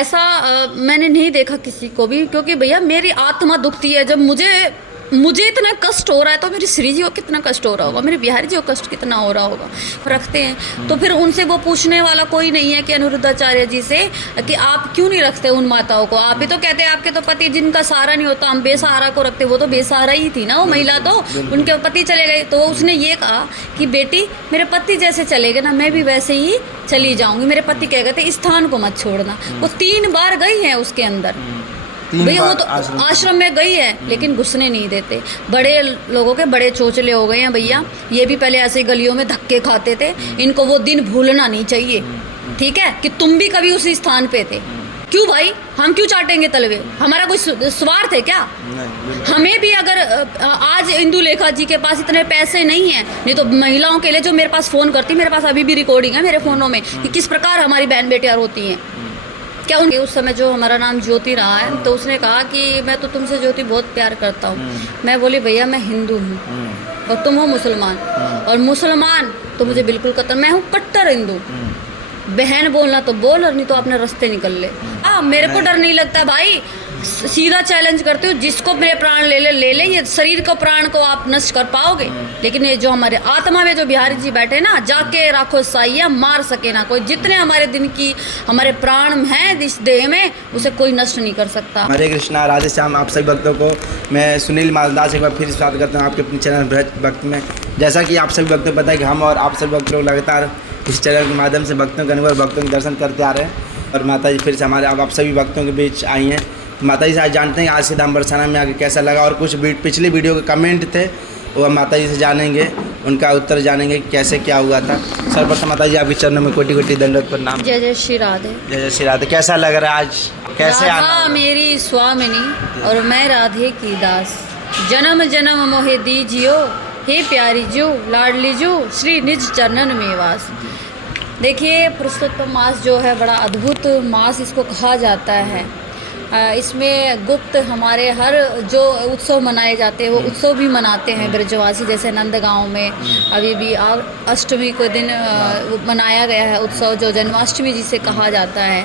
ऐसा मैंने नहीं देखा किसी को भी, क्योंकि भैया मेरी आत्मा दुखती है जब मुझे इतना कष्ट हो रहा है, तो मेरी श्री जी को कितना कष्ट हो रहा होगा, मेरे बिहारी जी को कष्ट कितना हो रहा होगा। रखते हैं तो फिर उनसे वो पूछने वाला कोई नहीं है कि अनिरुद्धाचार्य जी से कि आप क्यों नहीं रखते उन माताओं को। आप ही तो कहते हैं आपके तो पति जिनका सहारा नहीं होता हम बेसहारा को रखते, वो तो बेसहारा ही थी ना वो महिला, तो उनके पति चले गए। तो उसने ये कहा कि बेटी मेरे पति जैसे चले गए ना, मैं भी वैसे ही चली जाऊंगी। मेरे पति कह गए थे इस स्थान को मत छोड़ना। वो 3 बार गई हैं उसके अंदर भैया, वो तो आश्रम में गई है लेकिन घुसने नहीं देते। बड़े लोगों के बड़े चोचले हो गए हैं भैया, ये भी पहले ऐसे गलियों में धक्के खाते थे। इनको वो दिन भूलना नहीं चाहिए, ठीक है, कि तुम भी कभी उसी स्थान पे थे। क्यों भाई, हम क्यों चाटेंगे तलवे? हमारा कोई स्वार्थ है क्या? हमें भी अगर आज इंदुलेखा जी के पास इतने पैसे नहीं हैं, नहीं तो महिलाओं के लिए जो मेरे पास फ़ोन करती, मेरे पास अभी भी रिकॉर्डिंग है मेरे फ़ोनों में कि किस प्रकार हमारी बहन बेटियाँ रोती हैं। क्या उनके उस समय जो हमारा नाम ज्योति रहा है, तो उसने कहा कि मैं तो तुमसे ज्योति बहुत प्यार करता हूँ। मैं बोली भैया मैं हिंदू हूँ और तुम हो मुसलमान, और मुसलमान तो मुझे बिल्कुल कतर, मैं हूँ कट्टर हिंदू। बहन बोलना तो बोल और नहीं तो अपने रास्ते निकल ले। मेरे को डर नहीं लगता भाई, सीधा चैलेंज करती हूँ, जिसको मेरे प्राण ले ले ये शरीर को प्राण को आप नष्ट कर पाओगे, लेकिन ये जो हमारे आत्मा में जो बिहारी जी बैठे ना, जाके राखो साइया, मार सके ना कोई। जितने हमारे दिन की हमारे प्राण हैं इस देह में, उसे कोई नष्ट नहीं कर सकता। हरे कृष्णा, राधे श्याम। आप सभी भक्तों को मैं सुनील मालदास एक बार फिर स्वागत करता हूँ आपके अपने चैनल ब्रज भक्त में। जैसा कि आप सभी भक्तों को पता है कि हम और आप सभी भक्त लोग लगातार इस चैनल के माध्यम से भक्तों के अनुभव, भक्तों के दर्शन करते आ रहे हैं, और माता जी फिर से हमारे आप सभी भक्तों के बीच आई हैं। माता जी से आज जानते हैं आज से धाम बरसाना में आके कैसा लगा, और कुछ पिछली वीडियो के कमेंट थे वो हम माता जी से जानेंगे, उनका उत्तर जानेंगे कि कैसे क्या हुआ था। सर्वप्रथम माता जी आपके चरणों में कोटि कोटि दंडवत प्रणाम। जय जय श्री राधे। जय जय श्री राधे। कैसा लग रहा है आज, कैसे राधा आना? मेरी स्वामिनी और मैं राधे की दास, जन्म जन्म मोहे दीजियो, हे प्यारी जो लाडली जो श्री निज चरणन में वास। देखिए पुरुषोत्तम मास जो है बड़ा अद्भुत मास इसको कहा जाता है। इसमें गुप्त हमारे हर जो उत्सव मनाए जाते हैं वो उत्सव भी मनाते हैं ब्रजवासी, जैसे नंदगांव में अभी भी अष्टमी को दिन मनाया गया है उत्सव, जो जन्माष्टमी जिसे कहा जाता है।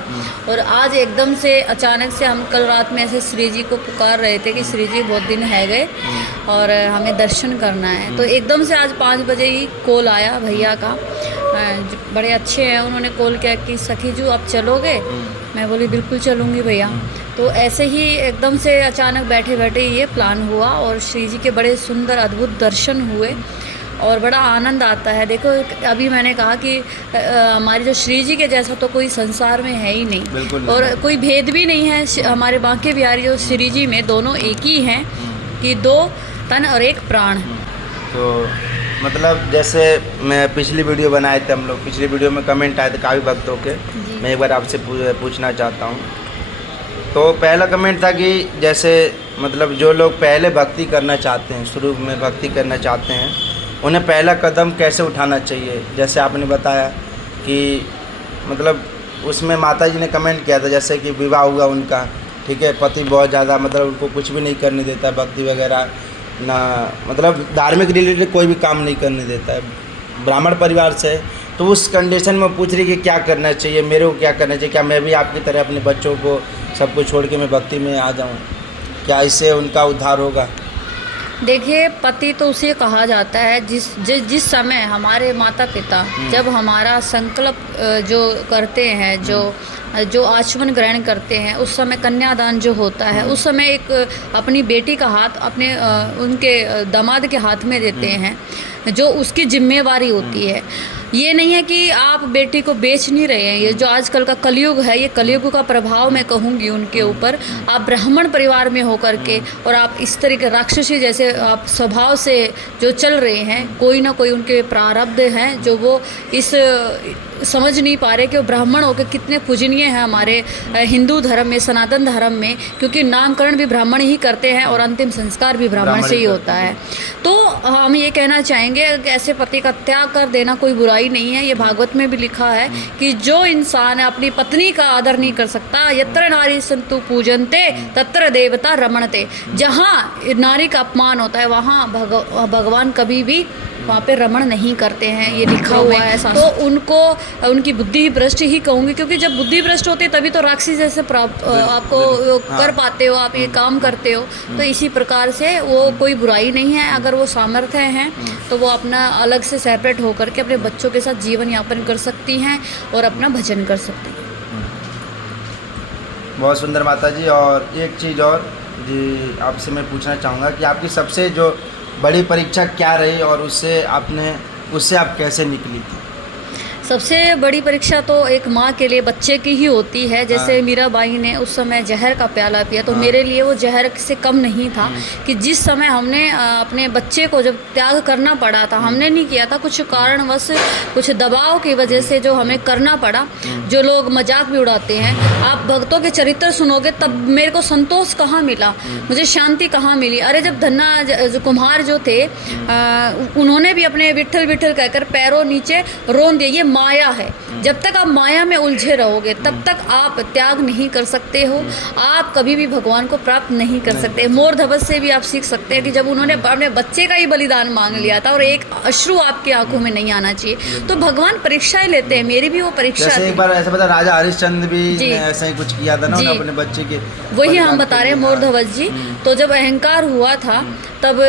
और आज एकदम से अचानक से हम कल रात में ऐसे श्री जी को पुकार रहे थे कि श्री जी बहुत दिन है गए और हमें दर्शन करना है। तो एकदम से आज 5 बजे ही कॉल आया भैया का, बड़े अच्छे हैं, उन्होंने कॉल किया कि सखी जी आप चलोगे? मैं बोली बिल्कुल चलूँगी भैया। तो ऐसे ही एकदम से अचानक बैठे बैठे ये प्लान हुआ और श्री जी के बड़े सुंदर अद्भुत दर्शन हुए और बड़ा आनंद आता है। देखो अभी मैंने कहा कि हमारे जो श्री जी के जैसा तो कोई संसार में है ही नहीं, और कोई भेद भी नहीं है हमारे बांके बिहारी जो श्री जी में, दोनों एक ही हैं कि 2 तन और 1 प्राण। तो मतलब जैसे मैं पिछली वीडियो बनाए थे हम लोग, पिछली वीडियो में कमेंट आए थे काफ़ी भक्तों के, मैं एक बार आपसे पूछना चाहता हूँ। तो पहला कमेंट था कि जैसे मतलब जो लोग पहले भक्ति करना चाहते हैं, शुरू में भक्ति करना चाहते हैं, उन्हें पहला कदम कैसे उठाना चाहिए। जैसे आपने बताया कि मतलब उसमें माता जी ने कमेंट किया था जैसे कि विवाह हुआ उनका, ठीक है, पति बहुत ज़्यादा मतलब उनको कुछ भी नहीं करने देता, भक्ति वगैरह ना, मतलब धार्मिक रिलेटेड कोई भी काम नहीं करने देता है, ब्राह्मण परिवार से। तो उस कंडीशन में पूछ रही कि क्या करना चाहिए, मेरे को क्या करना चाहिए, क्या मैं भी आपकी तरह अपने बच्चों को सब कुछ छोड़ के मैं भक्ति में आ जाऊं, क्या इससे उनका उद्धार होगा? देखिए पति तो उसे कहा जाता है जिस समय हमारे माता पिता जब हमारा संकल्प जो करते हैं, जो आचमन ग्रहण करते हैं, उस समय कन्यादान जो होता है, उस समय एक अपनी बेटी का हाथ अपने उनके दामाद के हाथ में देते हैं, जो उसकी जिम्मेवारी होती है। ये नहीं है कि आप बेटी को बेच नहीं रहे हैं। ये जो आजकल का कलयुग है, ये कलयुग का प्रभाव मैं कहूँगी उनके ऊपर। आप ब्राह्मण परिवार में होकर के और आप इस तरह के राक्षसी जैसे आप स्वभाव से जो चल रहे हैं, कोई ना कोई उनके प्रारब्ध हैं जो वो इस समझ नहीं पा रहे कि वो ब्राह्मण होकर कितने पूजनीय हैं हमारे हिंदू धर्म में, सनातन धर्म में, क्योंकि नामकरण भी ब्राह्मण ही करते हैं और अंतिम संस्कार भी ब्राह्मण से ही होता है। तो हम ये कहना चाहेंगे कि ऐसे पति का त्याग कर देना कोई बुराई नहीं है। ये भागवत में भी लिखा है कि जो इंसान अपनी पत्नी का आदर नहीं कर सकता, यत्र नारी संतु पूजनते तत्र देवता रमणते, जहाँ नारी का अपमान होता है वहाँ भगवान कभी भी वहाँ पे रमण नहीं करते हैं, ये लिखा हुआ है। तो उनको उनकी बुद्धि भ्रष्ट ही कहूँगी, क्योंकि जब बुद्धि भ्रष्ट होती है तभी तो राक्षसी जैसे आपको कर पाते हो, आप ये काम करते हो। तो इसी प्रकार से वो कोई बुराई नहीं है, अगर वो सामर्थ्य हैं तो वो अपना अलग से सेपरेट होकर के अपने बच्चों के साथ जीवन यापन कर सकती हैं और अपना भजन कर सकती हैं। बहुत सुंदर माता जी। और एक चीज़ और जी आपसे मैं पूछना चाहूँगा कि आपकी सबसे जो बड़ी परीक्षा क्या रही और उससे आप कैसे निकली थी? सबसे बड़ी परीक्षा तो एक माँ के लिए बच्चे की ही होती है। जैसे मीराबाई ने उस समय जहर का प्याला पिया, तो मेरे लिए वो जहर से कम नहीं था कि जिस समय हमने अपने बच्चे को जब त्याग करना पड़ा था, हमने नहीं किया था, कुछ कारणवश कुछ दबाव की वजह से जो हमें करना पड़ा। जो लोग मजाक भी उड़ाते हैं, आप भक्तों के चरित्र सुनोगे तब मेरे को संतोष कहाँ मिला, मुझे शांति कहाँ मिली। अरे जब धन्ना कुम्हार जो थे उन्होंने भी अपने विठल विठल कहकर पैरों नीचे रोन दिए। ये माया है, जब तक आप माया में उलझे रहोगे तब तक आप त्याग नहीं कर सकते हो, आप कभी भी भगवान को प्राप्त नहीं कर सकते। मोर धवज से भी आप सीख सकते हैं कि जब उन्होंने अपने बच्चे का ही बलिदान मांग लिया था और एक अश्रु आपकी आंखों में नहीं आना चाहिए, तो भगवान परीक्षाएं लेते हैं। मेरी भी वो परीक्षा थी। एक बार ऐसा पता राजा हरिश्चंद्र भी ऐसा ही कुछ किया था ना अपने बच्चे के, वही हम बता रहे हैं मोर धवज जी। तो जब अहंकार हुआ था तब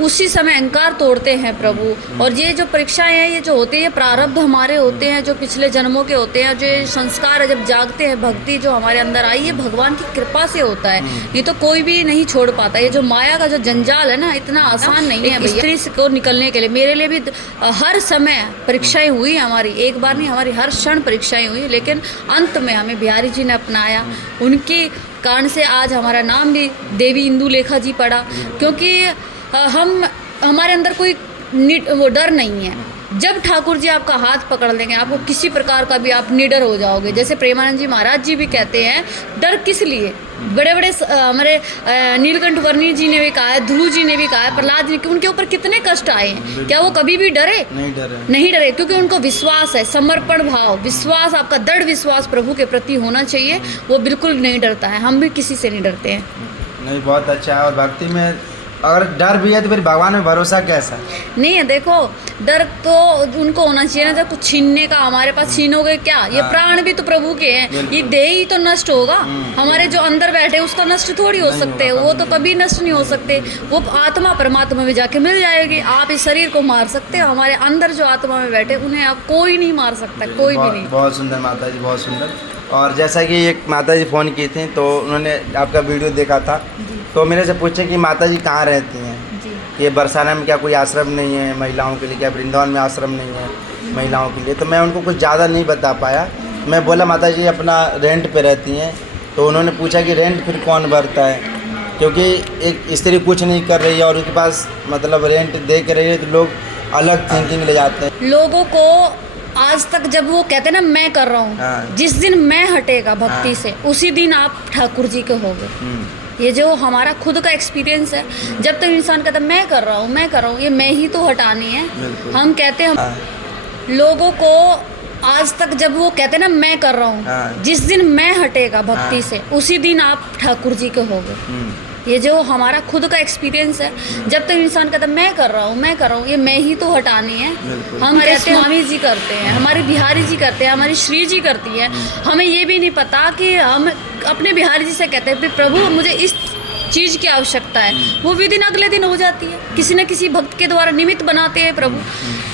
उसी समय अहंकार तोड़ते हैं प्रभु। और ये जो परीक्षाएं हैं, ये जो होती है, ये प्रारब्ध हमारे होते हैं जो पिछले जन्मों के होते हैं। जो संस्कार जब जागते हैं, भक्ति जो हमारे अंदर आई, ये भगवान की कृपा से होता है, ये तो कोई भी नहीं छोड़ पाता। ये जो माया का जो जंजाल है ना, इतना आसान नहीं है स्त्री को निकलने के लिए। मेरे लिए भी हर समय परीक्षाएं हुई हमारी, एक बार नहीं, हमारी हर क्षण परीक्षाएं हुई, लेकिन अंत में हमें बिहारी जी ने अपनाया। उनकी कारण से आज हमारा नाम भी देवी इंदुलेखा जी पड़ा, क्योंकि हमारे अंदर कोई वो डर नहीं है। जब ठाकुर जी आपका हाथ पकड़ लेंगे, आपको किसी प्रकार का भी आप निडर हो जाओगे। जैसे प्रेमानंद जी महाराज जी भी कहते हैं, डर किस लिए? बड़े बड़े हमारे नीलकंठ वर्णी जी ने भी कहा है, ध्रुव जी ने भी कहा है, प्रहलाद जी, उनके ऊपर कितने कष्ट आए हैं, क्या वो कभी भी डरे? नहीं डरे, क्योंकि उनको विश्वास है, समर्पण भाव, विश्वास, आपका दृढ़ विश्वास प्रभु के प्रति होना चाहिए। वो बिल्कुल नहीं डरता है, हम भी किसी से नहीं डरते हैं। नहीं, बहुत अच्छा है। और भक्ति में अगर डर भी है तो फिर भगवान में भरोसा कैसा? नहीं है, देखो डर तो उनको होना चाहिए ना, जब कुछ छीनने का हमारे पास छीनोगे क्या? ये प्राण भी तो प्रभु के हैं, ये देह ही तो नष्ट होगा। हमारे जो अंदर बैठे उसका नष्ट थोड़ी हो सकते, वो तो कभी नष्ट नहीं हो सकते। वो आत्मा परमात्मा में जाके मिल जाएगी। आप इस शरीर को मार सकते हो, हमारे अंदर जो आत्मा में बैठे उन्हें आप कोई नहीं मार सकता, कोई भी नहीं। बहुत सुंदर माता जी, बहुत सुंदर। और जैसा कि एक माता जी फ़ोन की थी, तो उन्होंने आपका वीडियो देखा था, तो मेरे से पूछे कि माता जी कहाँ रहती हैं, कि बरसाना में क्या कोई आश्रम नहीं है महिलाओं के लिए, क्या वृंदावन में आश्रम नहीं है महिलाओं के लिए? तो मैं उनको कुछ ज़्यादा नहीं बता पाया। मैं बोला माता जी अपना रेंट पे रहती हैं। तो उन्होंने पूछा कि रेंट फिर कौन भरता है, क्योंकि एक स्त्री कुछ नहीं कर रही है और उसके पास मतलब रेंट दे के रही है, तो लोग अलग थिंकिंग ले जाते हैं। लोगों को आज तक जब वो कहते हैं ना मैं कर रहा हूँ, जिस दिन मैं हटेगा भक्ति से, उसी दिन आप ठाकुर जी के हो गए। ये जो हमारा खुद का एक्सपीरियंस है, जब तक इंसान कहता है मैं कर रहा हूँ, ये मैं ही तो हटानी है। हम कहते हैं लोगों को आज तक जब वो कहते हैं ना मैं कर रहा हूँ, जिस दिन मैं हटेगा भक्ति से, उसी दिन आप ठाकुर जी के हो गए। ये जो हमारा खुद का एक्सपीरियंस है, जब तक इंसान कहता है मैं कर रहा हूँ, ये मैं ही तो हटानी है। हम कहते हैं स्वामी जी करते हैं, हमारी बिहारी जी करते हैं, हमारी श्री जी करती है। हमें ये भी नहीं पता कि हम अपने बिहारी जी से कहते हैं प्रभु मुझे इस चीज़ की आवश्यकता है, वो विदिन अगले दिन हो जाती है, किसी न किसी भक्त के द्वारा निमित्त बनाते हैं प्रभु।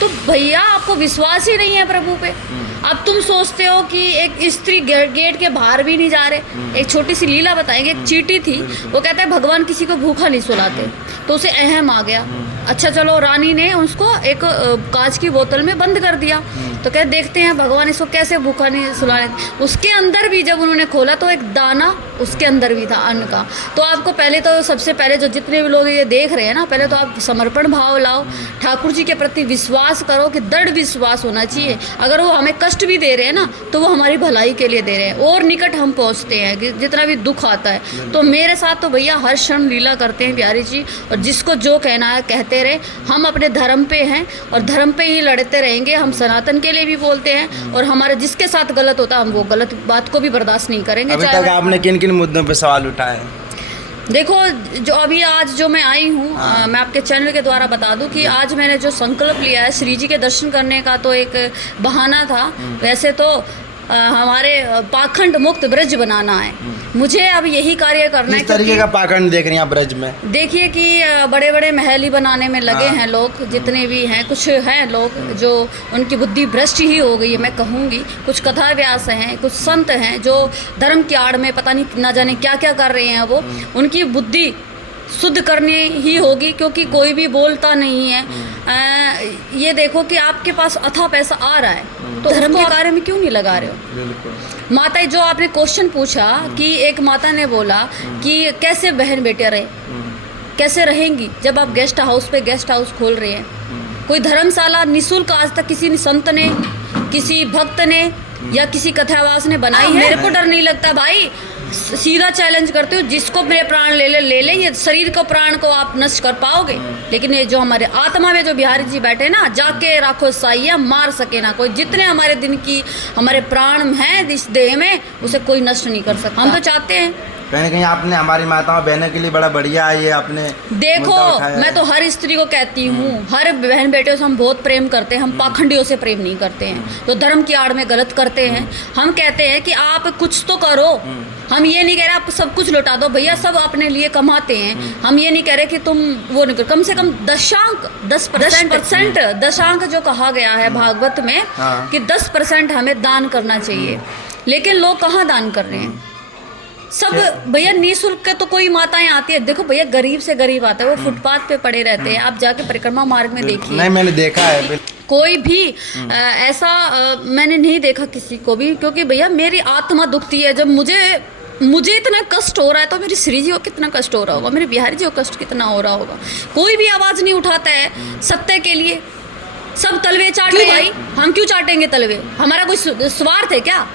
तो भैया आपको विश्वास ही नहीं है प्रभु पे। अब तुम सोचते हो कि एक स्त्री गेट के बाहर भी नहीं जा रहे। एक छोटी सी लीला बताएंगे। एक चींटी थी, वो कहता है भगवान किसी को भूखा नहीं सुलाते, तो उसे अहम आ गया। अच्छा चलो, रानी ने उसको एक कांच की बोतल में बंद कर दिया, तो कहते देखते हैं भगवान इसको कैसे भूखा नहीं सुलाने। उसके अंदर भी जब उन्होंने खोला तो एक दाना उसके अंदर भी था अन्न का। तो आपको पहले तो सबसे पहले जो जितने भी लोग ये देख रहे हैं ना, पहले तो आप समर्पण भाव लाओ, ठाकुर जी के प्रति विश्वास करो कि दृढ़ विश्वास होना चाहिए। अगर वो हमें कष्ट भी दे रहे हैं ना, तो वो हमारी भलाई के लिए दे रहे हैं, और निकट हम पहुँचते हैं कि जितना भी दुख आता है। तो मेरे साथ तो भैया हर क्षण लीला करते हैं बिहारी जी, और जिसको जो कहना है कहते रहे। हम अपने धर्म पे हैं और धर्म पे ही लड़ते रहेंगे। हम सनातन के लिए भी बोलते हैं, और हमारे जिसके साथ गलत होता है हम वो गलत बात को भी बर्दाश्त नहीं करेंगे। अभी तक आपने किन किन मुद्दों पे सवाल उठाए? देखो, जो अभी आज जो मैं आई हूँ, मैं आपके चैनल के द्वारा बता दूं कि आज मैंने जो संकल्प लिया है श्री जी के दर्शन करने का, तो एक बहाना था। वैसे तो हमारे पाखंड मुक्त ब्रज बनाना है, मुझे अब यही कार्य करना है। किस तरीके का पाखंड देख रही हैं आप ब्रज में? देखिए कि बड़े बड़े महल ही बनाने में लगे हैं लोग, जितने भी हैं। कुछ हैं लोग जो उनकी बुद्धि भ्रष्ट ही हो गई है, मैं कहूँगी। कुछ कथा व्यास हैं, कुछ संत हैं जो धर्म की आड़ में पता नहीं ना जाने क्या क्या कर रहे हैं। वो उनकी बुद्धि शुद्ध करनी ही होगी, क्योंकि कोई भी बोलता नहीं है। ये देखो कि आपके पास अथाह पैसा आ रहा है, तो धर्म के कार्य में क्यों नहीं लगा रहे हो? बिल्कुल। माता, जो आपने क्वेश्चन पूछा कि एक माता ने बोला कि कैसे बहन बेटे रहे, कैसे रहेंगी जब आप गेस्ट हाउस पे गेस्ट हाउस खोल रहे हैं? कोई धर्मशाला निःशुल्क आज तक किसी संत ने, किसी भक्त ने या किसी कथावास ने बनाई है? मेरे को डर नहीं लगता भाई, सीधा चैलेंज करते हो, जिसको मेरे प्राण ले लें। ये शरीर को प्राण को आप नष्ट कर पाओगे, लेकिन ये जो हमारे आत्मा में जो बिहारी जी बैठे ना, जाके राखो साइया, मार सके ना कोई। जितने हमारे दिन की हमारे प्राण हैं इस देह में, उसे कोई नष्ट नहीं कर सकता। हम तो चाहते हैं, कहीं ना कहीं आपने हमारी माताओं बहनों के लिए बड़ा बढ़िया है ये आपने देखो। मैं तो हर स्त्री को कहती हूँ, हर बहन बेटे से हम बहुत प्रेम करते हैं, हम पाखंडियों से प्रेम नहीं करते हैं तो धर्म की आड़ में गलत करते हैं। हम कहते हैं कि आप कुछ तो करो। हम ये नहीं कह रहे आप सब कुछ लौटा दो, भैया सब अपने लिए कमाते हैं। हम ये नहीं कह रहे कि तुम वो नहीं करो, कम से कम 10% दशांक जो कहा गया है भागवत में कि 10% हमें दान करना चाहिए। लेकिन लोग कहाँ दान कर रहे हैं? सब भैया निःशुल्क के तो कोई माताएं आती है। देखो भैया, गरीब से गरीब आता है, वो फुटपाथ पे पड़े रहते हैं। आप जाके परिक्रमा मार्ग में देखिए। नहीं, मैंने देखा है। कोई भी ऐसा मैंने नहीं देखा किसी को भी, क्योंकि भैया मेरी आत्मा दुखती है जब मुझे इतना कष्ट हो रहा है, तो मेरी श्री जी को कितना कष्ट हो रहा होगा, मेरे बिहारी जी को कष्ट कितना हो रहा होगा। कोई भी आवाज़ नहीं उठाता है सत्य के लिए, सब तलवे चाट रहे भाई। हम क्यों चाटेंगे तलवे? हमारा कोई स्वार्थ है क्या?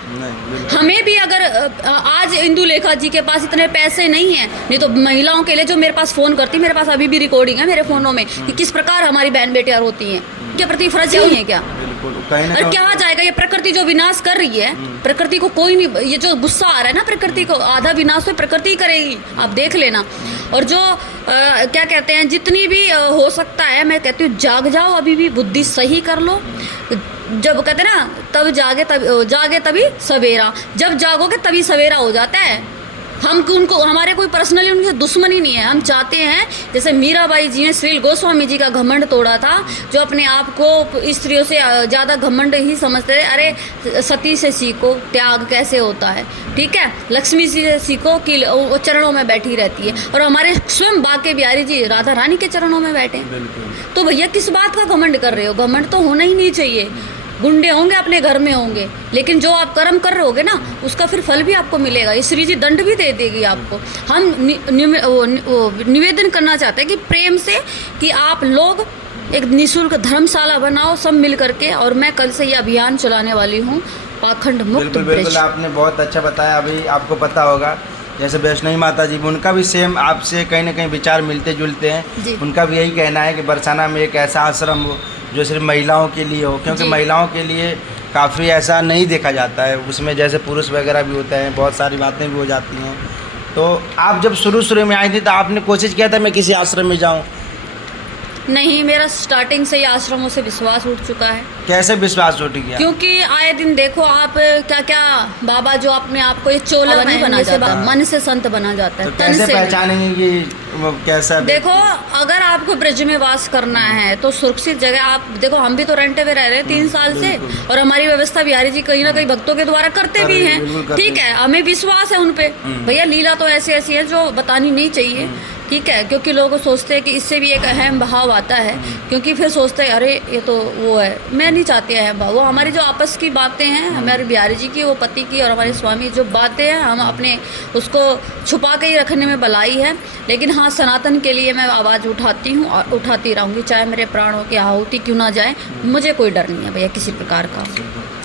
हमें भी अगर आज इंदु लेखा जी के पास इतने पैसे नहीं हैं, नहीं तो महिलाओं के लिए जो मेरे पास फ़ोन करती, मेरे पास अभी भी रिकॉर्डिंग है मेरे फ़ोनों में कि किस प्रकार हमारी बहन बेटियाँ होती हैं, के प्रति फर्ज नहीं है क्या? अरे क्या जाएगा? ये प्रकृति जो विनाश कर रही है, प्रकृति को कोई नहीं, ये जो गुस्सा आ रहा है ना प्रकृति को, आधा विनाश तो प्रकृति करेगी, आप देख लेना। और जो क्या कहते हैं, जितनी भी हो सकता है, मैं कहती हूँ जाग जाओ, अभी भी बुद्धि सही कर लो। जब कहते ना, तब जागे तभी सवेरा, जब जागोगे तभी सवेरा हो जाता है। हम उनको, हमारे कोई पर्सनली उनके दुश्मनी नहीं है। हम चाहते हैं, जैसे मीराबाई जी ने श्री गोस्वामी जी का घमंड तोड़ा था, जो अपने आप को स्त्रियों से ज़्यादा घमंड ही समझते थे। अरे सती से सीखो त्याग कैसे होता है, ठीक है। लक्ष्मी जी से सीखो कि वो चरणों में बैठी रहती है, और हमारे स्वयं बाके बिहारी जी राधा रानी के चरणों में बैठे। तो भैया किस बात का घमंड कर रहे हो? घमंड तो होना ही नहीं चाहिए। गुंडे होंगे अपने घर में होंगे, लेकिन जो आप कर्म कर रहे होगे ना, उसका फिर फल भी आपको मिलेगा। ये श्री जी दंड भी दे देगी आपको। हम निवेदन करना चाहते हैं कि प्रेम से कि आप लोग एक निःशुल्क धर्मशाला बनाओ सब मिल करके, और मैं कल से ये अभियान चलाने वाली हूँ, पाखंड मुक्त। बिल्कुल, आपने बहुत अच्छा बताया। अभी आपको पता होगा जैसे वैष्णवी माता जी, उनका भी सेम आपसे कहीं ना कहीं विचार मिलते जुलते हैं। उनका भी यही कहना है कि बरसाना में एक ऐसा आश्रम हो जो सिर्फ महिलाओं के लिए हो, क्योंकि महिलाओं के लिए काफ़ी ऐसा नहीं देखा जाता है। उसमें जैसे पुरुष वगैरह भी होते हैं, बहुत सारी बातें भी हो जाती हैं। तो आप जब शुरू में आई थी तो आपने कोशिश किया था मैं किसी आश्रम में जाऊं? नहीं, मेरा स्टार्टिंग से ही आश्रमों से विश्वास उठ चुका है। कैसे विश्वास उठ गया? क्योंकि आए दिन देखो आप क्या बाबा जो अपने आप को ये चोला नहीं बना जाता, मन से संत बना जाता है। तो कैसे पहचानेंगे कि वो कैसा? देखो, अगर आपको ब्रज में वास करना है तो सुरक्षित जगह आप देखो। हम भी तो रेंटे पे रह रहे हैं 3 साल से, और हमारी व्यवस्था बिहारी जी कहीं ना कहीं भक्तों के द्वारा करते भी हैं, ठीक है। हमें विश्वास है उन पे। भैया लीला तो ऐसी ऐसी है जो बतानी नहीं चाहिए, ठीक है, क्योंकि लोग सोचते हैं कि इससे भी एक अहम भाव आता है, क्योंकि फिर सोचते हैं अरे ये तो वो है। मैं नहीं चाहती अहम भाव, वो हमारी जो आपस की बातें हैं, हमारे बिहारी जी की, वो पति की और हमारे स्वामी जो बातें हैं, हम अपने उसको छुपा के ही रखने में भलाई है। लेकिन हाँ, सनातन के लिए मैं आवाज़ उठाती हूँ और उठाती रहूँगी, चाहे मेरे प्राणों की आहुति क्यों ना जाए। मुझे कोई डर नहीं है भैया किसी प्रकार का।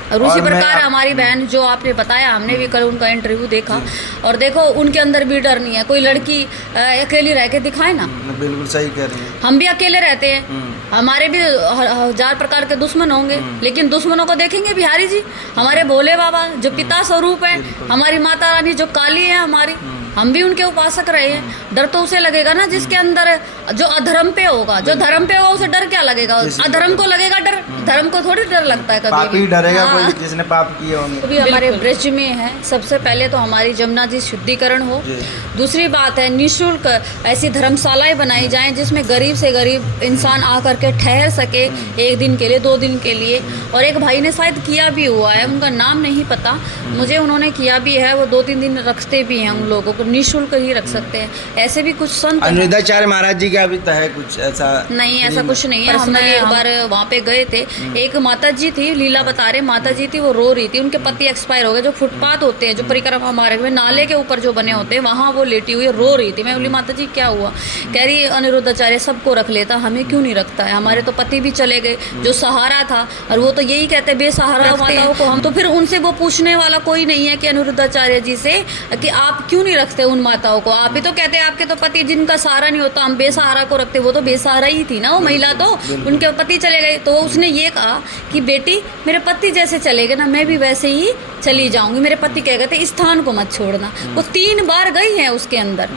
और उसी प्रकार हमारी बहन जो आपने बताया, हमने भी कल उनका इंटरव्यू देखा, और देखो उनके अंदर भी डर नहीं है। कोई लड़की अकेली रह के दिखाए ना, बिल्कुल सही कह रही हैं। हम भी अकेले रहते हैं, हमारे भी 1000 प्रकार के दुश्मन होंगे, लेकिन दुश्मनों को देखेंगे बिहारी जी, हमारे भोले बाबा जो पिता स्वरूप है, हमारी माता रानी जो काली है हमारी, हम भी उनके उपासक रहे हैं। डर तो उसे लगेगा ना जिसके अंदर जो अधर्म पे होगा, जो धर्म पे होगा उसे डर क्या लगेगा? अधर्म को लगेगा डर, धर्म को थोड़ी डर लगता है कभी पापी भी। डरेगा हाँ। कोई जिसने पाप किए होंगे। तो भी हमारे ब्रज में है, सबसे पहले तो हमारी जमुना जी शुद्धिकरण हो। जी। दूसरी बात है निःशुल्क ऐसी धर्मशालाएं बनाई जाएं जिसमें गरीब से गरीब इंसान आकर के ठहर सके, 1 दिन के लिए, 2 दिन के लिए। और एक भाई ने शायद किया भी हुआ है, उनका नाम नहीं पता मुझे, उन्होंने किया भी है, वो 2-3 दिन रखते भी हैं उन लोगों को, निःशुल्क ही रख सकते हैं। ऐसे भी कुछ संत हैं। अनुरुद्धाचार्य महाराज जी का भी तो है कुछ ऐसा? नहीं, ऐसा कुछ नहीं है। हम एक बार वहाँ पे गए थे, एक माता जी थी, लीला बता रहे, माता जी थी, वो रो रही थी, उनके पति एक्सपायर हो गए। जो फुटपाथ होते हैं, जो परिक्रमा मार्ग में नाले के ऊपर जो बने होते हैं, वहाँ वो लेटी हुई रो रही थी। मैं बोली माता जी क्या हुआ? कह रही अनिरुद्धाचार्य सबको रख लेता, हमें क्यों नहीं रखता है? हमारे तो पति भी चले गए, जो सहारा था, और वो तो यही कहते बेसहारा माताओं को हम। तो फिर उनसे वो पूछने वाला कोई नहीं है कि अनिरुद्धाचार्य जी से कि आप क्यों नहीं रखते उन माताओं को? आप ही तो कहते हैं आपके तो पति जिनका सहारा नहीं होता, हम बेसहारा को रखते। वो तो बेसहारा ही थी ना वो महिला, तो उनके पति चले गए। तो उसने ये कहा कि बेटी मेरे पति जैसे चले गए ना, मैं भी वैसे ही चली जाऊंगी। मेरे पति कह गए थे इस स्थान को मत छोड़ना। वो 3 बार गई है उसके अंदर,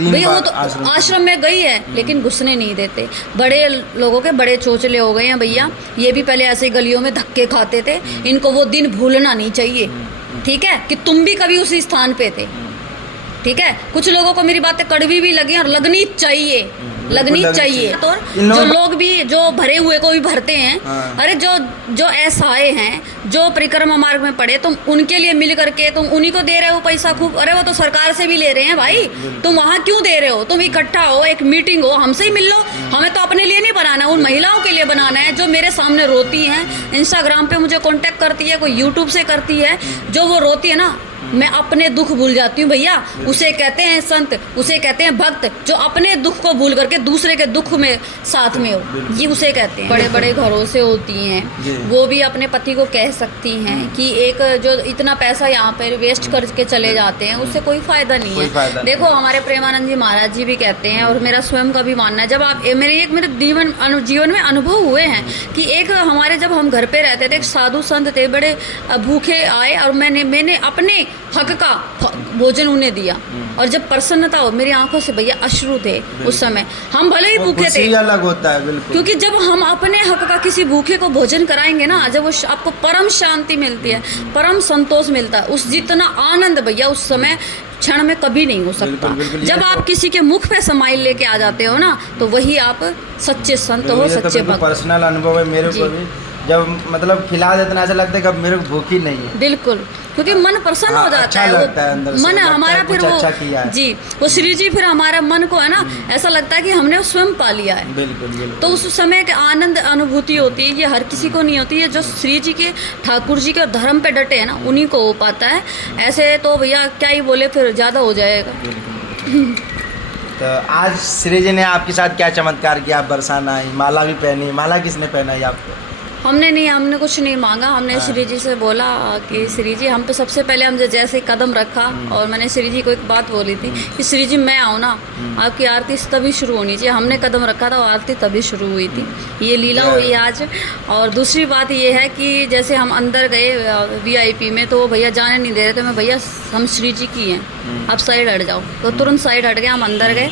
भैया वो तो आश्रम में गई है, लेकिन घुसने नहीं देते। बड़े लोगों के बड़े चोचले हो गए हैं भैया, ये भी पहले ऐसे गलियों में धक्के खाते थे। इनको वो दिन भूलना नहीं चाहिए, ठीक है, कि तुम भी कभी उसी स्थान पे थे, ठीक है। कुछ लोगों को मेरी बातें कड़वी भी लगी और लगनी चाहिए, लगनी चाहिए। तो जो लोग भी जो भरे हुए को भी भरते हैं, अरे जो असहाय हैं, जो परिक्रमा मार्ग में पड़े, तुम उनके लिए मिल करके तुम उन्हीं को दे रहे हो पैसा खूब। अरे वो तो सरकार से भी ले रहे हैं भाई, तुम वहाँ क्यों दे रहे हो? तुम इकट्ठा हो, एक मीटिंग हो, हमसे ही मिल लो। हमें तो अपने लिए नहीं बनाना, उन महिलाओं के लिए बनाना है जो मेरे सामने रोती हैं, इंस्टाग्राम पे मुझे कांटेक्ट करती है, कोई यूट्यूब से करती है, जो वो रोती है ना, मैं अपने दुख भूल जाती हूँ भैया। उसे कहते हैं संत, उसे कहते हैं भक्त, जो अपने दुख को भूल करके दूसरे के दुख में साथ में हो, ये उसे कहते हैं। बड़े बड़े घरों से होती हैं, वो भी अपने पति को कह सकती हैं कि एक जो इतना पैसा यहाँ पर वेस्ट करके चले जाते हैं, उससे कोई फ़ायदा नहीं है। देखो हमारे प्रेमानंद जी महाराज जी भी कहते हैं, और मेरा स्वयं का भी मानना है, जब आप मेरे जीवन में अनुभव हुए हैं कि एक हमारे जब हम घर पे रहते थे, एक साधु संत थे, बड़े भूखे आए, और मैंने अपने हक का भोजन उन्हें दिया, और जब प्रसन्नता हो, मेरी आंखों से भैया अश्रु थे उस समय। हम भले ही भूखे थे, अलग होता है बिल्कुल, क्योंकि जब हम अपने हक का किसी भूखे को भोजन कराएंगे ना, जब वो आपको परम शांति मिलती है, परम संतोष मिलता है, उस जितना आनंद भैया उस समय क्षण में कभी नहीं हो सकता। जब आप किसी के मुख पे समाइल लेके आ जाते हो ना, तो वही आप सच्चे संत हो, सच्चे भक्त। पर्सनल अनुभव है मेरे को भी, जब मतलब खिला देते ना, ऐसा लगता है कि अब मेरे को भूखी नहीं है, बिल्कुल, क्योंकि मन प्रसन्न हो जाता अच्छा है, लगता है अंदर से, मन हमारा फिर वो अच्छा किया है। जी, वो श्री जी फिर हमारा मन को है ना, ऐसा लगता है कि हमने स्वयं पा लिया है। बिल्कुल बिल्कुल। तो उस समय के आनंद अनुभूति होती है, ये हर किसी को नहीं होती है। जो श्री जी के, ठाकुर जी के धर्म पे डटे हैं ना, उन्हीं को हो पाता है। ऐसे तो भैया क्या ही बोले, फिर ज़्यादा हो जाएगा। तो आज श्री जी ने आपके साथ क्या चमत्कार किया? आप बरसाना आई, माला भी पहनी, माला किसने पहनाई आपको? हमने कुछ नहीं मांगा। हमने श्री जी से बोला कि श्री जी हम पे सबसे पहले हम जैसे कदम रखा, और मैंने श्री जी को एक बात बोली थी कि श्री जी मैं आऊँ ना, आपकी आरती तभी शुरू होनी चाहिए। हमने कदम रखा था और आरती तभी शुरू हुई थी। ये लीला हुई आज। और दूसरी बात ये है कि जैसे हम अंदर गए VIP में, तो भैया जाने नहीं दे रहे थे। मैं भैया हम श्री जी की हैं, आप साइड हट जाओ, तो तुरंत साइड हट गए। हम अंदर गए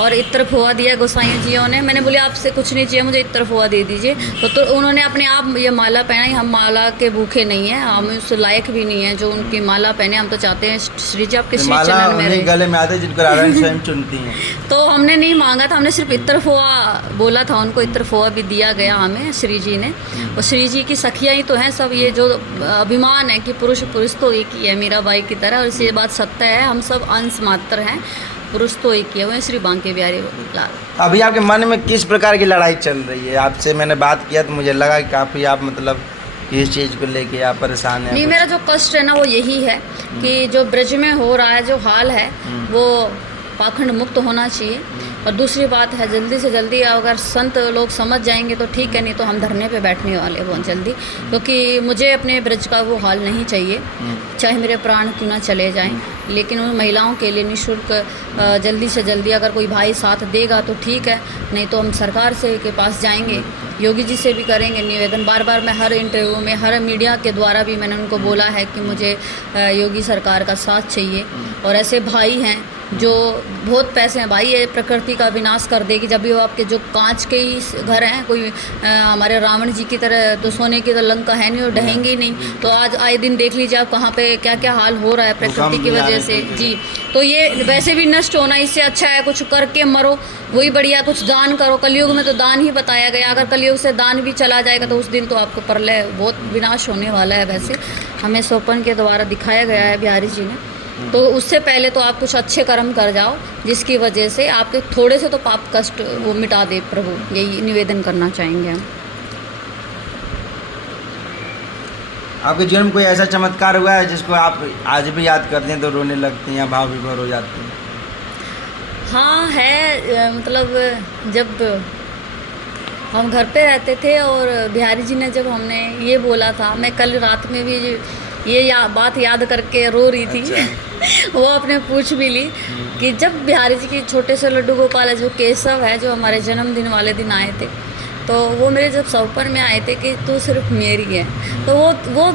और इत्र फुआ दिया गोसाई जियों ने। मैंने बोली आपसे कुछ नहीं चाहिए, मुझे इत्र फुआ दे दीजिए। तो उन्होंने अपने आप ये माला पहनाई। हम माला के भूखे नहीं हैं, हम उस लायक भी नहीं है जो उनकी माला पहने। हम तो चाहते हैं श्री जी आपके श्री चरण में रहे, गले में आते जिनको राधा स्वयं चुनती हैं। तो हमने नहीं मांगा था, हमने सिर्फ इत्र फुआ बोला था उनको। इत्र फुआ भी दिया गया हमें श्री जी ने। और श्री जी की सखियाँ ही तो हैं सब। ये जो अभिमान है कि पुरुष तो एक ही है मीराबाई की तरह, और ये बात सत्य है। हम सब अंश मात्र हैं, पुरुष तो एक ही है, वो श्री बांके बिहारी लाल। अभी आपके मन में किस प्रकार की लड़ाई चल रही है? आपसे मैंने बात किया तो मुझे लगा कि काफ़ी आप मतलब इस चीज़ को लेके आप परेशान हैं। नहीं, मेरा जो कष्ट है ना वो यही है कि जो ब्रज में हो रहा है जो हाल है, वो पाखंड मुक्त होना चाहिए। और दूसरी बात है, जल्दी से जल्दी अगर संत लोग समझ जाएंगे तो ठीक है, नहीं तो हम धरने पे बैठने वाले बहुत जल्दी। क्योंकि मुझे अपने ब्रज का वो हाल नहीं चाहिए, चाहे मेरे प्राण क्यों ना चले जाएं। लेकिन उन महिलाओं के लिए निःशुल्क जल्दी से जल्दी अगर कोई भाई साथ देगा तो ठीक है, नहीं तो हम सरकार से के पास जाएंगे योगी जी से भी करेंगे निवेदन। बार बार मैं हर इंटरव्यू में, हर मीडिया के द्वारा भी मैंने उनको बोला है कि मुझे योगी सरकार का साथ चाहिए। और ऐसे भाई हैं जो बहुत पैसे हैं भाई, ये प्रकृति का विनाश कर देगी। जब भी वो आपके जो कांच के ही घर हैं, कोई हमारे रावण जी की तरह तो सोने की तो लंका है नहीं और ढहेंगे ही नहीं। तो आज आए दिन देख लीजिए आप कहाँ पे क्या क्या हाल हो रहा है प्रकृति की वजह से जी। तो ये वैसे भी नष्ट होना, इससे अच्छा है कुछ करके मरो, वही बढ़िया। कुछ दान करो, कलयुग में तो दान ही बताया गया। अगर कलयुग से दान भी चला जाएगा तो उस दिन तो आपको प्रलय बहुत विनाश होने वाला है। वैसे हमें स्वप्न के द्वारा दिखाया गया है बिहारी जी ने। तो उससे पहले तो आप कुछ अच्छे कर्म कर जाओ जिसकी वजह से आपके थोड़े से तो पाप कष्ट वो मिटा दे प्रभु, यही निवेदन करना चाहेंगे हम। आपके जीवन में कोई ऐसा चमत्कार हुआ है जिसको आप आज भी याद करते हैं तो रोने लगती हैं या भाव विभोर हो जाती हैं? हाँ है, मतलब जब हम घर पे रहते थे और बिहारी जी ने जब हमने ये बोला था, मैं कल रात में भी ये बात याद करके रो रही थी। अच्छा। वो आपने पूछ भी ली कि जब बिहारी जी की छोटे से लड्डू गोपाल जो केशव है, जो हमारे जन्मदिन वाले दिन आए थे, तो वो मेरे जब सौपर में आए थे कि तू सिर्फ मेरी है, तो वो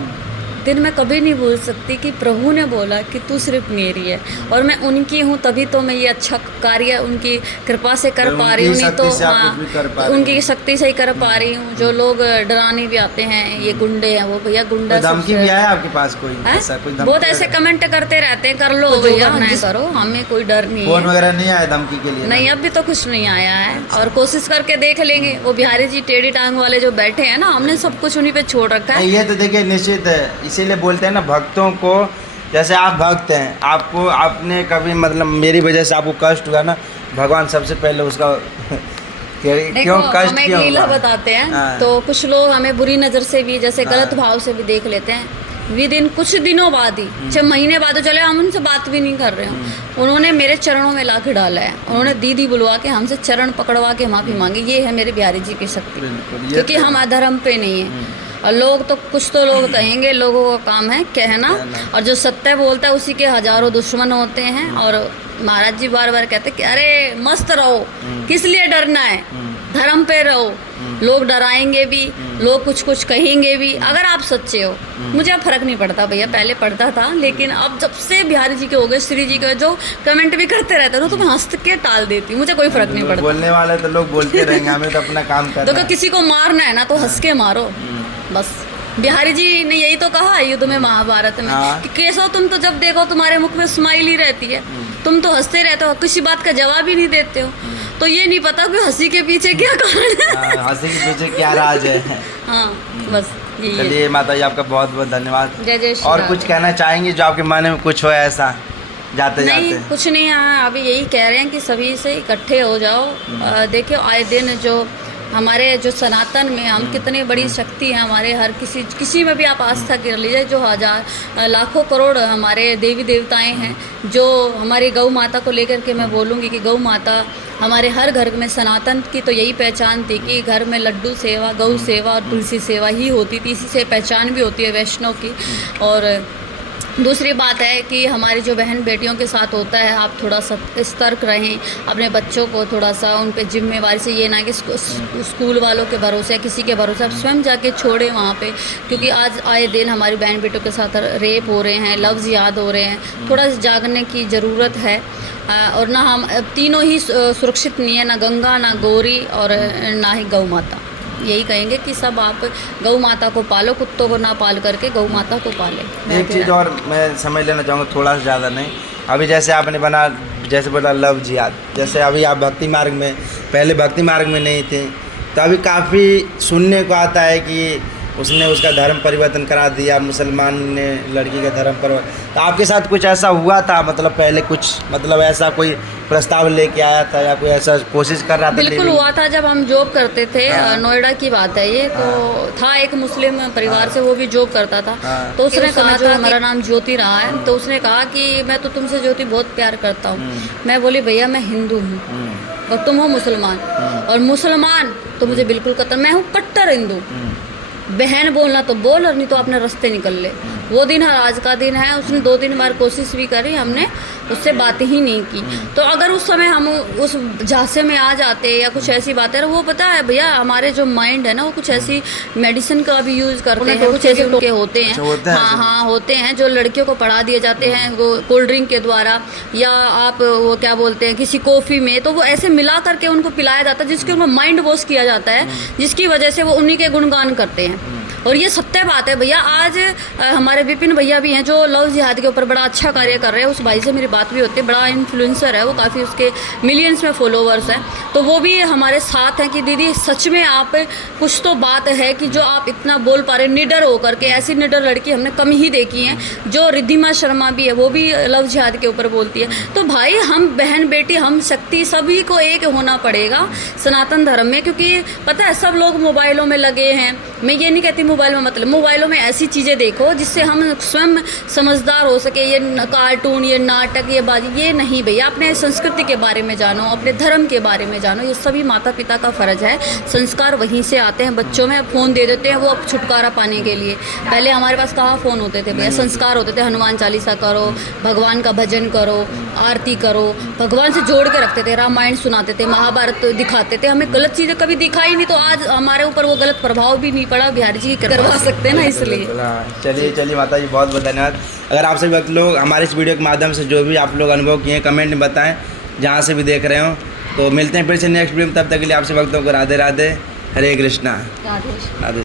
दिन मैं कभी नहीं भूल सकती कि प्रभु ने बोला कि तू सिर्फ मेरी है और मैं उनकी हूँ, तभी तो मैं ये अच्छा कार्य उनकी कृपा से कर पा रही हूँ। नहीं तो हाँ, उनकी शक्ति से ही कर पा रही हूँ। जो लोग डराने भी आते हैं, ये गुंडे हैं, वो भैया गुंडा धमकी भी आया आपके पास कोई ऐसा? कोई बहुत ऐसे कमेंट करते रहते हैं, कर लो भैया, नहीं करो, हमें कोई डर नहीं है। फोन वगैरह नहीं आया धमकी के लिए? नहीं, अभी तो कुछ नहीं आया है और कोशिश करके देख लेंगे। वो बिहारी जी टेढ़ी टांग वाले जो बैठे हैं ना, हमने सब कुछ उन्हीं पे छोड़ रखा है। ये तो देखिए निश्चित है, इसीलिए बोलते हैं ना भक्तों को, जैसे आप भक्त हैं, आपको आपने कभी मतलब मेरी वजह से आपको कष्ट हुआ ना, भगवान सबसे पहले उसका क्यों कष्ट हमें क्यों लीला बताते हैं। तो कुछ लोग हमें बुरी नज़र से भी, जैसे गलत भाव से भी देख लेते हैं। विदिन कुछ दिनों बाद ही, 6 महीने बाद तो चले हम उनसे बात भी नहीं कर रहे हो, उन्होंने मेरे चरणों में ला के डाला है। उन्होंने दीदी बुलवा के हमसे चरण पकड़वा के माफ़ी मांगी। ये है मेरे बिहारी जी की शक्ति, क्योंकि हम अधर्म पे नहीं है। और लोग तो कुछ तो लोग कहेंगे, लोगों का काम है कहना, और जो सत्य बोलता है उसी के हजारों दुश्मन होते हैं। और महाराज जी बार बार कहते कि अरे मस्त रहो, किस लिए डरना है, धर्म पे रहो। लोग डराएंगे भी, लोग कुछ कुछ कहेंगे भी, अगर आप सच्चे हो। मुझे अब फर्क नहीं पड़ता भैया, पहले पड़ता था, लेकिन अब जब से बिहारी जी के हो गए, श्री जी के, जो कमेंट भी करते रहते हो तो मैं हंस के टाल देती हूँ, मुझे कोई फर्क नहीं पड़ता। बोलने वाले तो लोग बोलते रहेंगे, हमें तो अपना काम करना है। तो किसी को मारना है ना तो हंस के मारो बस। बिहारी जी ने यही तो कहा युद्ध में, महाभारत में, कि केशव तुम तो जब देखो तुम्हारे मुख में स्माइल ही रहती है, तुम तो हंसते रहते हो, किसी बात का जवाब ही नहीं देते हो। तो ये नहीं पता कि हंसी के पीछे क्या कारण है, हंसी के पीछे क्या राज है। हाँ बस यही है। चलिए माता जी, आपका बहुत बहुत धन्यवाद। जय जय श्री और राम। कुछ कहना चाहेंगे जो आपके मन में कुछ हो ऐसा जाते नहीं, जाते? कुछ नहीं। हाँ, अभी यही कह रहे हैं कि सभी से इकट्ठे हो जाओ। देखिए आए दिन जो हमारे जो सनातन में हम कितनी बड़ी शक्ति है हमारे, हर किसी में भी आप आस्था कर लीजिए। जो हजार लाखों करोड़ हमारे देवी देवताएं हैं, जो हमारी गौ माता को लेकर के मैं बोलूँगी कि गौ माता हमारे हर घर में, सनातन की तो यही पहचान थी कि घर में लड्डू सेवा, गौ सेवा और तुलसी सेवा ही होती थी। इसी से पहचान भी होती है वैष्णव की। और दूसरी बात है कि हमारी जो बहन बेटियों के साथ होता है, आप थोड़ा सतर्क रहें, अपने बच्चों को थोड़ा सा उन पे जिम्मेवारी से, ये ना कि स्कूल वालों के भरोसे, किसी के भरोसे, आप स्वयं जाके छोड़ें वहाँ पे। क्योंकि आज आए दिन हमारी बहन बेटियों के साथ रेप हो रहे हैं, लफ्ज़ याद हो रहे हैं। थोड़ा जागने की ज़रूरत है। और ना हम तीनों ही सुरक्षित नहीं है, ना गंगा, ना गौरी और ना ही गौ माता। यही कहेंगे कि सब आप गौ माता को पालो, कुत्तों को ना पाल करके गौ माता को पालें। एक चीज़ और मैं समझ लेना चाहूँगा, थोड़ा सा ज़्यादा नहीं। अभी जैसे आपने बना, जैसे बोला लव जिहाद, जैसे अभी आप भक्ति मार्ग में, पहले भक्ति मार्ग में नहीं थे, तो अभी काफ़ी सुनने को आता है कि उसने उसका धर्म परिवर्तन करा दिया, मुसलमान ने लड़की का धर्म परिवर्तन। तो आपके साथ कुछ ऐसा हुआ था, मतलब पहले कुछ, मतलब ऐसा कोई प्रस्ताव लेके आया था या कोई ऐसा कोशिश कर रहा था? बिल्कुल हुआ था, जब हम जॉब करते थे। नोएडा की बात है ये। तो था एक मुस्लिम परिवार से, वो भी जॉब करता था। तो उसने कहा था, हमारा नाम ज्योति रहा है, तो उसने कहा कि मैं तो तुमसे ज्योति बहुत प्यार करता हूँ। मैं बोली भैया मैं हिंदू हूँ और तुम हो मुसलमान, और मुसलमान तो मुझे बिल्कुल कतर, मैं हूँ कट्टर हिंदू। बहन बोलना तो बोल, और नहीं तो अपने रास्ते निकल ले। वो दिन आज का दिन है। उसने 2-3 बार कोशिश भी करी, हमने उससे बात ही नहीं की। तो अगर उस समय हम उस झांसे में आ जाते या कुछ ऐसी बातें, वो पता है भैया हमारे जो माइंड है ना, वो कुछ ऐसी मेडिसिन का भी यूज़ करते हैं, कुछ ऐसे के होते हैं। हाँ होते हैं जो लड़कियों को पढ़ा दिए जाते हैं वो कोल्ड ड्रिंक के द्वारा, या आप वो क्या बोलते हैं किसी कॉफ़ी में, तो वो ऐसे मिला करके उनको पिलाया जाता है जिसके उनको माइंड वॉश किया जाता है, जिसकी वजह से वो उन्हीं के गुणगान करते हैं। और ये सत्य बात है भैया। आज हमारे विपिन भैया भी हैं जो लव जिहाद के ऊपर बड़ा अच्छा कार्य कर रहे हैं। उस भाई से मेरी बात भी होती है, बड़ा इन्फ्लुएंसर है वो, काफ़ी उसके मिलियंस में फॉलोवर्स हैं। तो वो भी हमारे साथ हैं कि दीदी सच में आप कुछ तो बात है कि जो आप इतना बोल पा रहे निडर होकर के। ऐसी निडर लड़की हमने कम ही देखी हैं। जो रिद्धिमा शर्मा भी है वो भी लव जिहाद के ऊपर बोलती है। तो भाई हम बहन बेटी, हम शक्ति, सभी को एक होना पड़ेगा सनातन धर्म में। क्योंकि पता है सब लोग मोबाइलों में लगे हैं। मैं ये नहीं कहती मोबाइल में मतलब, मोबाइलों में ऐसी चीज़ें देखो जिससे हम स्वयं समझदार हो सके। ये कार्टून, ये नाटक, ये बाजी, ये नहीं भैया। अपने संस्कृति के बारे में जानो, अपने धर्म के बारे में जानो। ये सभी माता पिता का फ़र्ज़ है। संस्कार वहीं से आते हैं। बच्चों में फ़ोन दे देते हैं वो अब छुटकारा पाने के लिए। पहले हमारे पास कहाँ फ़ोन होते थे भैया, संस्कार होते थे। हनुमान चालीसा करो, भगवान का भजन करो, आरती करो, भगवान से जोड़ के रखते थे, रामायण सुनाते थे, महाभारत दिखाते थे। हमें गलत चीज़ें कभी दिखाई नहीं, तो आज हमारे ऊपर वो गलत प्रभाव भी नहीं पड़ा। बिहारी जी करवा सकते हैं ना, इसलिए। चलिए माता जी, बहुत बहुत धन्यवाद। अगर आप सभी वक्त लोग हमारे इस वीडियो के माध्यम से जो भी आप लोग अनुभव किए हैं कमेंट में बताएं, जहाँ से भी देख रहे हो। तो मिलते हैं फिर से नेक्स्ट वीडियो में। तब तक के लिए आपसे वक्तों को राधे राधे, हरे कृष्णा, राधे। राधे।